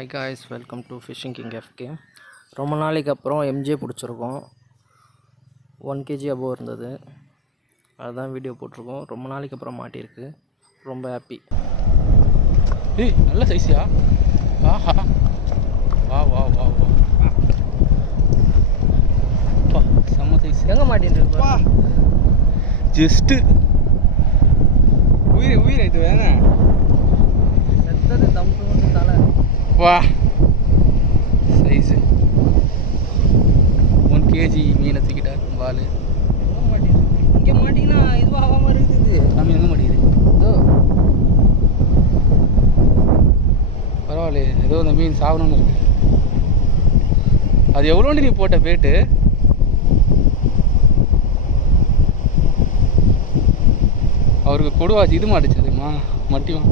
Hi guys, welcome to fishing king FK. ரொம்ப நாளைக்கு அப்புறம் எம்ஜே பிடிச்சிருக்கோம். 1 kg அபோவ் இருந்தது, அதுதான் வீடியோ போட்டிருக்கோம். ரொம்ப நாளைக்கு அப்புறம் மாட்டியிருக்கு, ரொம்ப ஹாப்பி. ஏய் நல்ல சைஸியா. ஆஹா, வா வா வா வா பா, செம்ம சைஸ். எங்கே மாட்டின்ட்டுருப்பா? ஜஸ்ட்டு உயிர் இது வேணா செத்தது தம்பு தலை. வா சைஸு 1 kg மீனை தூக்கிட்டார் பால். எங்கே மாட்டேங்குது? இங்கே மாட்டிங்கன்னா இதுவாக ஆகாமல் இருக்குது. சாமி எங்கே மாட்டேங்குது? இதோ பரவாயில்ல, ஏதோ அந்த மீன் சாகணும்னு இருக்கு. அது எவ்வளோண்டு நீ போட்ட பேட்டு? அவருக்கு கொடுவாச்சு இது மாட்டுச்சு, அதுமா மட்டியும்